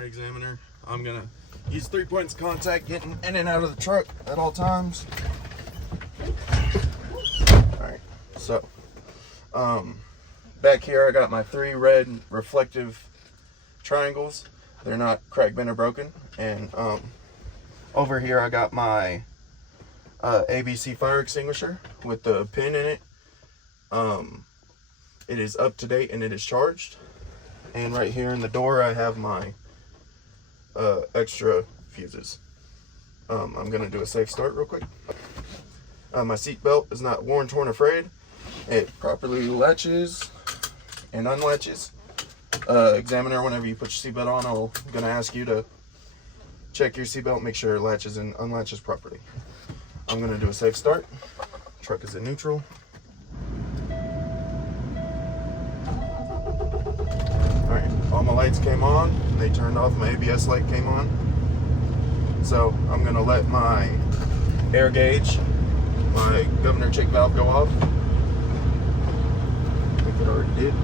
Alright, examiner, I'm gonna use 3 points of contact getting in and out of the truck at all times. Alright, so back here I got my 3 red reflective triangles. They're not cracked, bent, or broken. And over here I got my ABC fire extinguisher with the pin in it. It is up to date and it is charged. And right here in the door I have my extra fuses. I'm gonna do a safe start real quick. My seat belt is not worn, torn, or frayed. It properly latches and unlatches. Examiner, whenever you put your seatbelt on, I'm gonna ask you to check your seatbelt, make sure it latches and unlatches properly. I'm gonna do a safe start. Truck is in neutral. Alright, all my lights came on. They turned off. My ABS light came on. So I'm gonna let my air gauge, my governor check valve go off. I think it already did.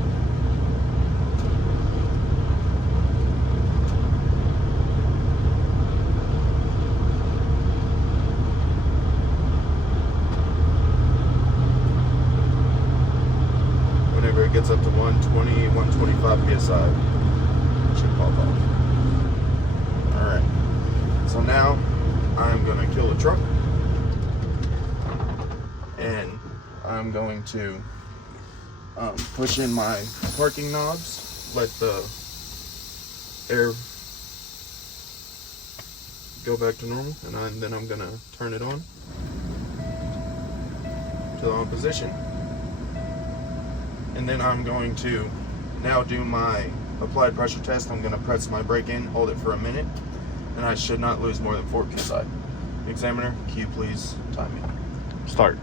Whenever it gets up to 120, 125 psi, it should pop off. Alright, so now I'm going to kill the truck, and I'm going to push in my parking knobs, let the air go back to normal, and then I'm going to turn it on to the on position. And then I'm going to now do my applied pressure test. I'm going to press my brake in, hold it for a minute, and I should not lose more than 4 psi. Examiner, cue please, time me. Start.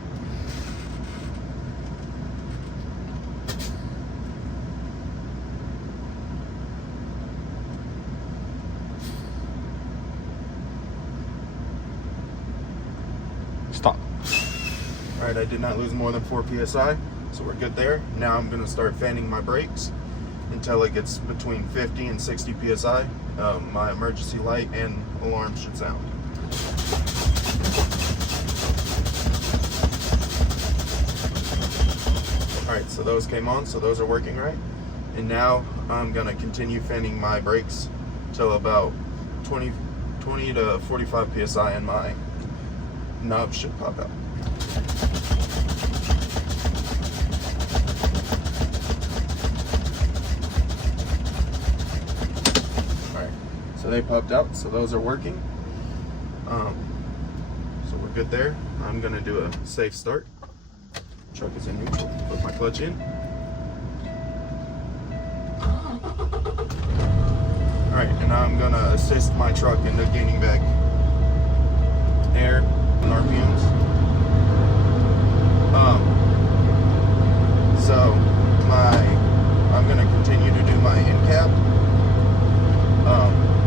Stop. Alright, I did not lose more than 4 psi, so we're good there. Now I'm going to start fanning my brakes until it gets between 50 and 60 psi. My emergency light and alarm should sound. Alright, so those came on, so those are working right. And now I'm going to continue fanning my brakes till about 20 to 45 psi, and my knob should pop out. So they popped out, so those are working. So we're good there. I'm gonna do a safe start. Truck is in neutral. Put my clutch in. All right, and I'm gonna assist my truck into gaining back air and RPMs. So I'm gonna continue to do my in cap.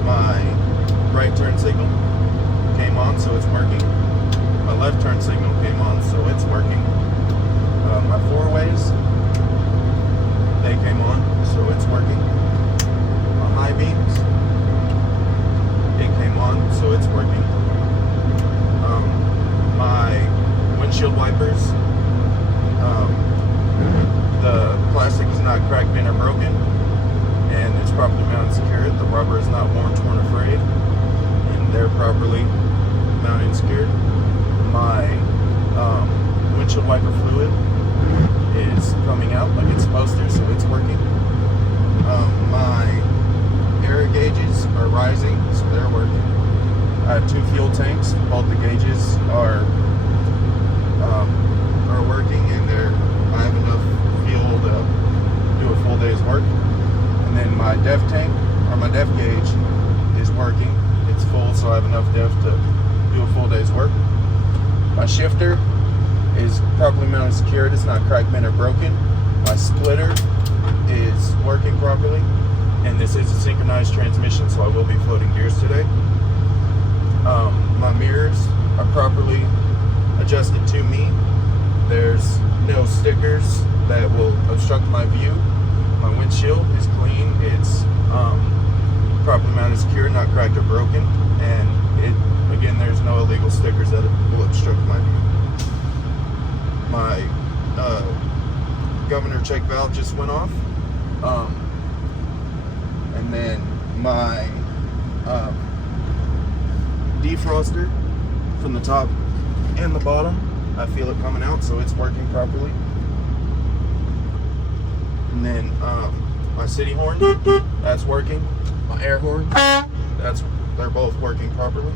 My right turn signal came on, so it's working. My left turn signal came on, so it's working. My 4-ways, they came on, so it's working. My high beams, it came on, so it's working. My windshield wipers, the plastic is not cracked, bent, or broken, and it's properly mounted and secured. The rubber is not worn, torn, or frayed, and they're properly mounted and secured. My windshield wiper fluid is coming out like it's supposed to, so it's working. My air gauges are rising, so they're working. I have 2 fuel tanks. Both the gauges are working, and I have enough fuel to do a full day's work. And then my def tank, or my def gauge, is working. It's full, so I have enough def to do a full day's work. My shifter is properly mounted and secured. It's not cracked, bent, or broken. My splitter is working properly. And this is a synchronized transmission, so I will be floating gears today. My mirrors are properly adjusted to me. There's no stickers that will obstruct my view. My windshield is clean. It's properly mounted, secured, not cracked or broken, and again, there's no illegal stickers that will obstruct my view. My governor check valve just went off, and then my defroster from the top and the bottom, I feel it coming out, so it's working properly. And then my city horn, that's working. My air horn, they're both working properly.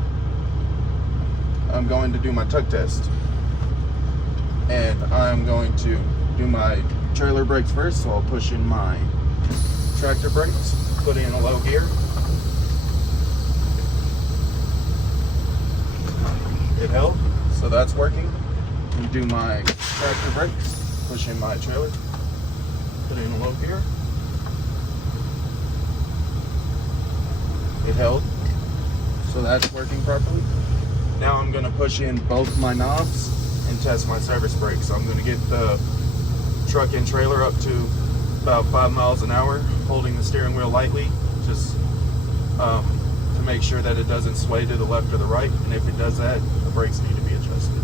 I'm going to do my tug test, and I'm going to do my trailer brakes first. So I'll push in my tractor brakes, put in a low gear. It held, so that's working. And do my tractor brakes, push in my trailer, put in a low gear. It held, so that's working properly. Now I'm going to push in both my knobs and test my service brake. So I'm going to get the truck and trailer up to about 5 miles an hour, holding the steering wheel lightly, just to make sure that it doesn't sway to the left or the right. And if it does that, the brakes need to be adjusted.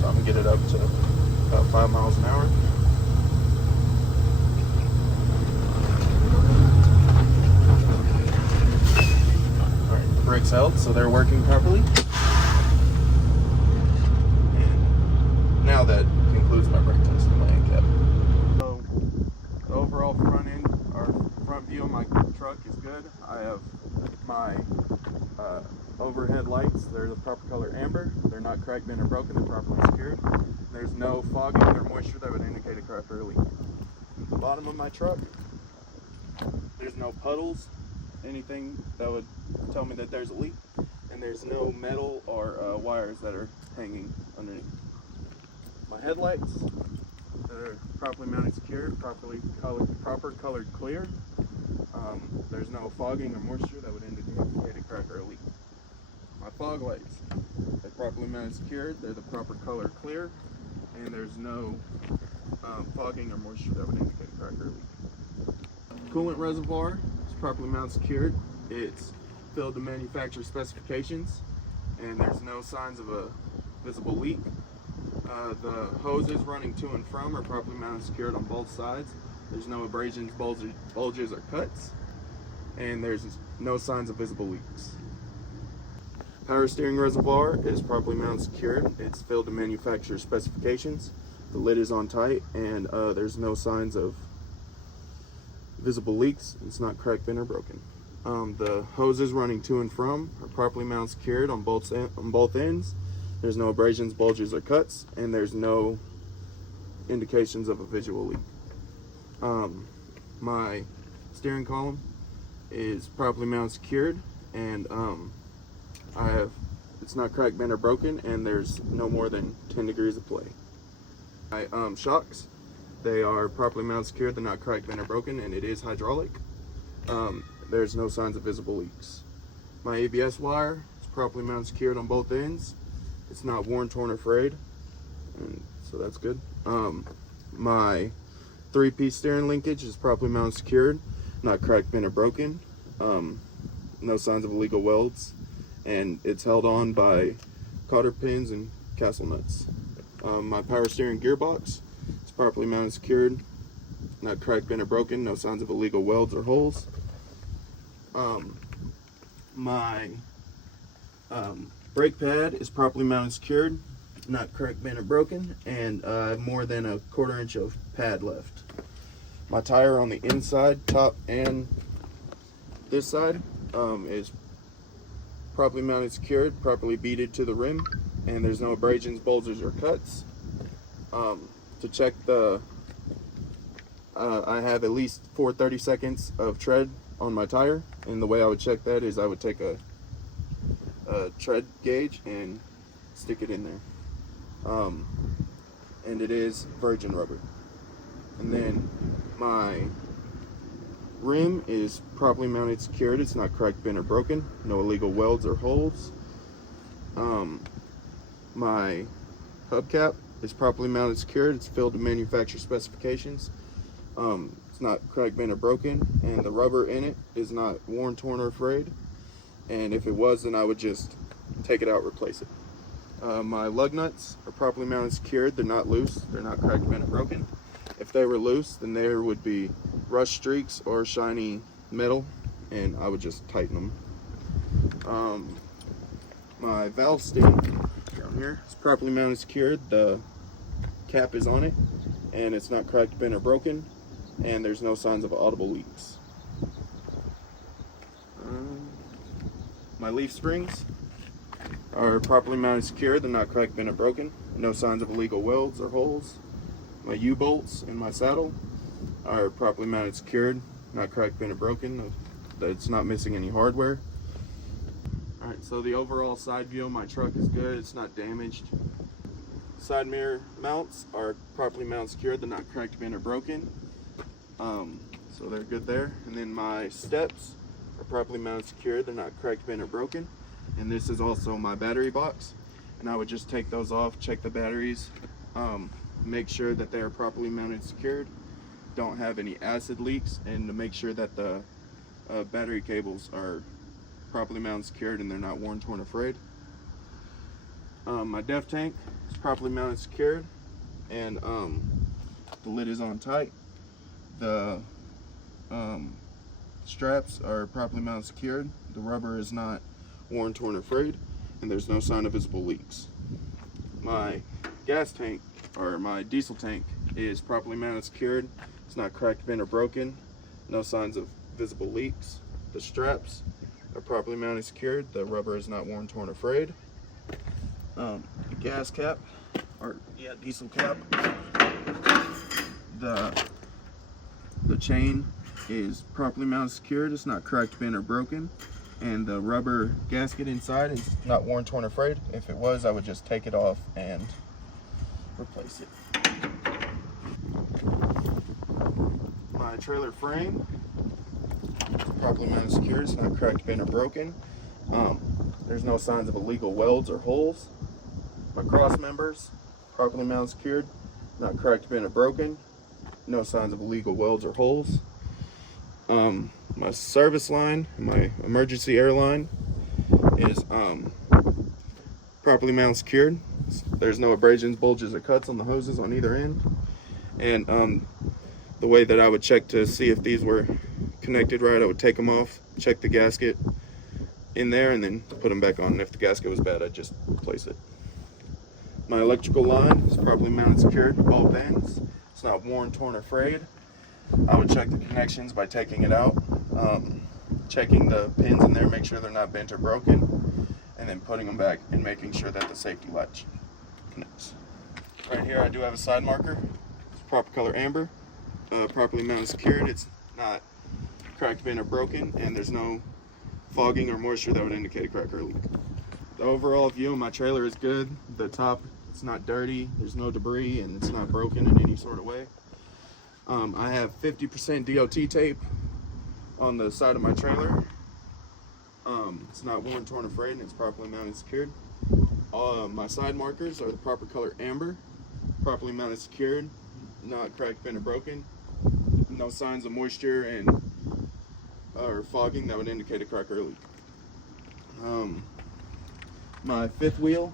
So I'm going to get it up to about 5 miles an hour. All right, the brakes held, so they're working properly. Now that concludes my brake test in my end cap. So the overall front end, or front view of my truck is good. I have my overhead lights. They're the proper color amber. They're not cracked, bent, or broken. They're properly secured. There's no fogging or moisture that would indicate a crack or a leak. The bottom of my truck, there's no puddles, anything that would tell me that there's a leak, and there's no metal or wires that are hanging underneath. My headlights that are properly mounted, secured, proper colored clear. There's no fogging or moisture that would indicate a crack or a leak. My fog lights, they're properly mounted, secured. They're the proper color clear, and there's no fogging or moisture that would indicate a crack or a leak. Coolant reservoir is properly mounted, secured. It's filled to manufacturer specifications, and there's no signs of a visible leak. The hoses running to and from are properly mounted, secured on both sides. There's no abrasions, bulges, or cuts, and there's no signs of visible leaks. Power steering reservoir is properly mounted, secured. It's filled to manufacturer specifications. The lid is on tight, and there's no signs of visible leaks. It's not cracked, bent, or broken. The hoses running to and from are properly mounted, secured on both ends. There's no abrasions, bulges, or cuts, and there's no indications of a visual leak. My steering column is properly mounted, secured, and it's not cracked, bent, or broken, and there's no more than 10 degrees of play. My shocks, they are properly mounted, secured. They're not cracked, bent, or broken, and it is hydraulic. There's no signs of visible leaks. My ABS wire is properly mounted, secured on both ends. It's not worn, torn, or frayed, and so that's good. My 3-piece steering linkage is properly mounted, secured, not cracked, bent, or broken. No signs of illegal welds, and it's held on by cotter pins and castle nuts. My power steering gearbox is properly mounted, secured, not cracked, bent, or broken. No signs of illegal welds or holes. My brake pad is properly mounted, secured, not cracked, bent, or broken, and I have more than a 1/4 inch of pad left. My tire on the inside, top, and this side is properly mounted, secured, properly beaded to the rim, and there's no abrasions, bulges, or cuts. To check I have at least 30 seconds of tread on my tire, and the way I would check that is I would take a tread gauge and stick it in there, and it is virgin rubber. And then my rim is properly mounted, secured. It's not cracked, bent, or broken. No illegal welds or holes. My hubcap is properly mounted, secured. It's filled to manufacturer specifications. it's not cracked, bent, or broken, and the rubber in it is not worn, torn, or frayed. And if it was, then I would just take it out, replace it. My lug nuts are properly mounted and secured. They're not loose. They're not cracked, bent, or broken. If they were loose, then there would be rust streaks or shiny metal, and I would just tighten them. My valve stem down here is properly mounted and secured. The cap is on it, and it's not cracked, bent, or broken, and there's no signs of audible leaks. My leaf springs are properly mounted and secured. They're not cracked, bent, or broken. No signs of illegal welds or holes. My U-bolts in my saddle are properly mounted and secured. Not cracked, bent, or broken. It's not missing any hardware. Alright, so the overall side view of my truck is good. It's not damaged. Side mirror mounts are properly mounted and secured. They're not cracked, bent, or broken. So they're good there. And then my steps are properly mounted and secured. They're not cracked, bent, or broken. And this is also my battery box. And I would just take those off, check the batteries, make sure that they are properly mounted and secured, don't have any acid leaks, and to make sure that the battery cables are properly mounted and secured and they're not worn, torn, or frayed. My def tank is properly mounted and secured, and the lid is on tight. The straps are properly mounted and secured. The rubber is not worn, torn, or frayed, and there's no sign of visible leaks. My gas tank, or my diesel tank, is properly mounted and secured. It's not cracked, bent, or broken. No signs of visible leaks. The straps are properly mounted and secured. The rubber is not worn, torn, or frayed. The gas cap, or diesel cap, the chain is properly mounted and secured. It's not cracked, bent, or broken. And the rubber gasket inside is not worn, torn, or frayed. If it was, I would just take it off and replace it. My trailer frame is properly mounted and secured. It's not cracked, bent, or broken. There's no signs of illegal welds or holes. My cross members, properly mounted and secured. Not cracked, bent, or broken. No signs of illegal welds or holes. My service line, my emergency air line, is properly mounted and secured. There's no abrasions, bulges, or cuts on the hoses on either end. And the way that I would check to see if these were connected right, I would take them off, check the gasket in there, and then put them back on. And if the gasket was bad, I'd just replace it. My electrical line is properly mounted and secured to both ends. It's not worn, torn, or frayed. I would check the connections by taking it out, checking the pins in there, make sure they're not bent or broken, and then putting them back and making sure that the safety latch connects. Right here I do have a side marker. It's proper color amber, properly mounted and secured. It's not cracked, bent, or broken, and there's no fogging or moisture that would indicate a crack or leak. The overall view of my trailer is good. The top, it's not dirty, there's no debris, and it's not broken in any sort of way. I have 50% DOT tape on the side of my trailer. It's not worn, torn, or frayed, and it's properly mounted and secured. My side markers are the proper color amber, properly mounted and secured, not cracked, bent, or broken. No signs of moisture or fogging that would indicate a crack or leak. My fifth wheel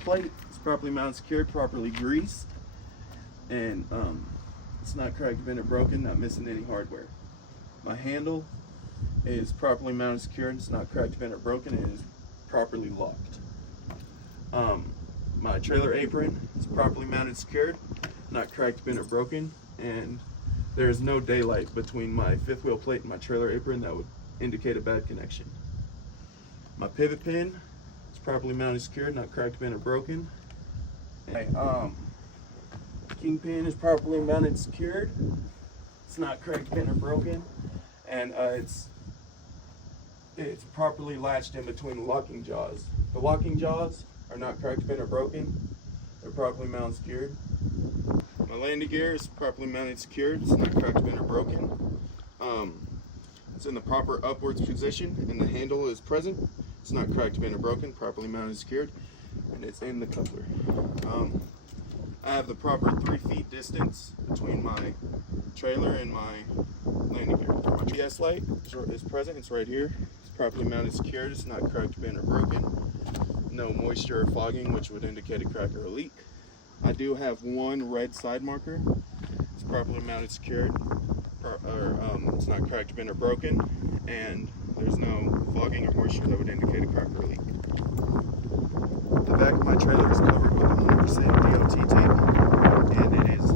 plate is properly mounted and secured, properly greased, and it's not cracked, bent, or broken, not missing any hardware. My handle is properly mounted and secured. It's not cracked, bent, or broken. It is properly locked. My trailer apron is properly mounted and secured, not cracked, bent, or broken, and there is no daylight between my fifth wheel plate and my trailer apron that would indicate a bad connection. My pivot pin is properly mounted and secured, not cracked, bent, or broken. Kingpin is properly mounted and secured. It's not cracked, bent, or broken, and it's properly latched in between the locking jaws. The locking jaws are not cracked, bent, or broken. They're properly mounted and secured. My landing gear is properly mounted and secured. It's not cracked, bent, or broken. It's in the proper upwards position, and the handle is present. It's not cracked, bent, or broken. Properly mounted and secured, and it's in the coupler. I have the proper 3 feet distance between my trailer and my landing gear. My GPS light is present. It's right here. It's properly mounted, secured. It's not cracked, bent, or broken. No moisture or fogging, which would indicate a crack or a leak. I do have one red side marker. It's properly mounted, secured. It's not cracked, bent, or broken, and there's no fogging or moisture that would indicate a crack or a leak. The back of my trailer is covered with 100% DOT tape, and it is